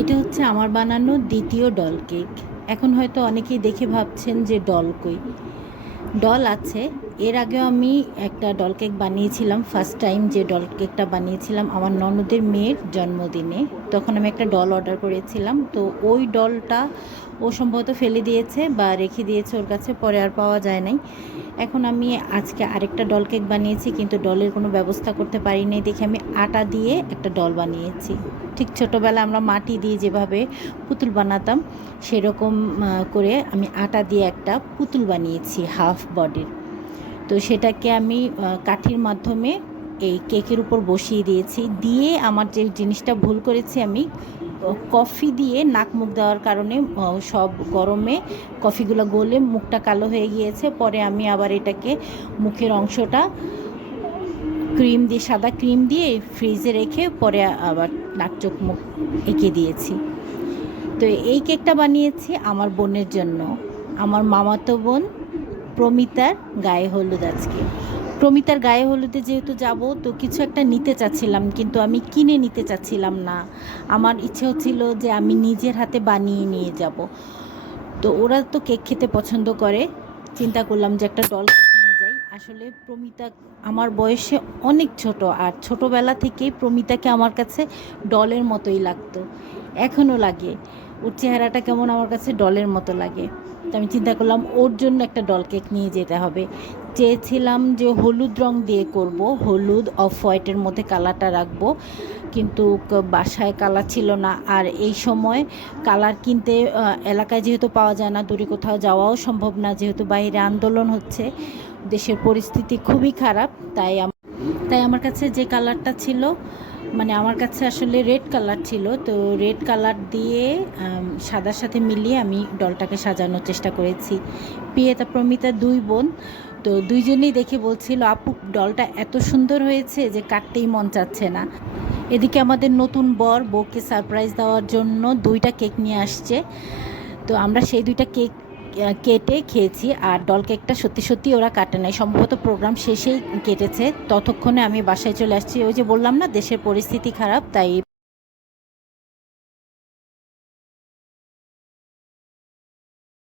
এটা হচ্ছে আমার বানানো দ্বিতীয় ডল কেক এখন হয়তো অনেকেই দেখে ভাবছেন যে ডল কই। ডল আছে। এর আগেও আমি একটা ডল কেক বানিয়েছিলাম ফার্স্ট টাইম যে ডল কেকটা বানিয়েছিলাম আমার ননদের মেয়ের জন্মদিনে। তখন আমি একটা ডল অর্ডার করেছিলাম, তো ওই ডলটা ও সম্ভবত ফেলে দিয়েছে বা রেখে দিয়েছে ওর কাছে, পরে আর পাওয়া যায় নাই। এখন আমি আজকে আরেকটা ডল কেক বানিয়েছি, কিন্তু ডলের কোনো ব্যবস্থা করতে পারিনি দেখে আমি আটা দিয়ে একটা ডল বানিয়েছি। ঠিক ছোটোবেলা আমরা মাটি দিয়ে যেভাবে পুতুল বানাতাম সেরকম করে আমি আটা দিয়ে একটা পুতুল বানিয়েছি হাফ বডির তো সেটাকে আমি কাঠির মাধ্যমে এই কেকের উপর বসিয়ে দিয়েছি। দিয়ে আমার যে জিনিসটা ভুল করেছি আমি কফি দিয়ে নাক মুখ দেওয়ার কারণে সব গরমে কফিগুলো গলে মুখটা কালো হয়ে গিয়েছে। পরে আমি আবার এটাকে মুখের অংশটা ক্রিম দিয়ে, সাদা ক্রিম দিয়ে ফ্রিজে রেখে পরে আবার নাক চোখ মুখ এঁকে দিয়েছি। তো এই কেকটা বানিয়েছি আমার বোনের জন্য। আমার মামাতো বোন প্রমিতার গায়ে হলুদ আজকে। প্রমিতার গায়ে হলুদে যেহেতু যাব, তো কিছু একটা নিতে চাচ্ছিলাম, কিন্তু আমি কিনে নিতে চাচ্ছিলাম না। আমার ইচ্ছে হচ্ছিল যে আমি নিজের হাতে বানিয়ে নিয়ে যাব। তো ওরা তো কেক খেতে পছন্দ করে। চিন্তা করলাম যে একটা ডল নিয়ে যাই। আসলে প্রমিতা আমার বয়সে অনেক ছোট, আর ছোটবেলা থেকেই প্রমিতাকে আমার কাছে ডলের মতোই লাগতো। এখনও লাগে। ওর চেহারাটা কেমন আমার কাছে ডলের মতো লাগে। তো আমি চিন্তা করলাম ওর জন্য একটা ডল কেক নিয়ে যেতে হবে। চেয়েছিলাম যে হলুদ রং দিয়ে করব, হলুদ অফ হোয়াইটের মধ্যে কালারটা রাখব, কিন্তু বাসায় কালার ছিল না। আর এই সময় কালার কিনতে এলাকায় যেহেতু পাওয়া যায় না, দূরে কোথাও যাওয়াও সম্ভব না, যেহেতু বাইরে আন্দোলন হচ্ছে, দেশের পরিস্থিতি খুবই খারাপ, তাই তাই আমার কাছে যে কালারটা ছিল মানে আমার কাছে আসলে রেড কালার ছিল, তো রেড কালার দিয়ে সাদার সাথে মিলিয়ে আমি ডলটাকে সাজানোর চেষ্টা করেছি। পিয়েতা প্রমিতা দুই বোন, তো দুইজনেই দেখে বলছিল, আপু, ডলটা এত সুন্দর হয়েছে যে কাটতেই মন চাচ্ছে না। এদিকে আমাদের নতুন বর বউকে সারপ্রাইজ দেওয়ার জন্য দুইটা কেক নিয়ে আসছে, তো আমরা সেই দুইটা কেক কেটে খেয়েছি আর ডল কেকটা সত্যি সত্যি ওরা কাটে নাই। সম্ভবত প্রোগ্রাম শেষেই কেটেছে। ততক্ষণে আমি বাসায় চলে আসছি। ওই যে বললাম না, দেশের পরিস্থিতি খারাপ, তাই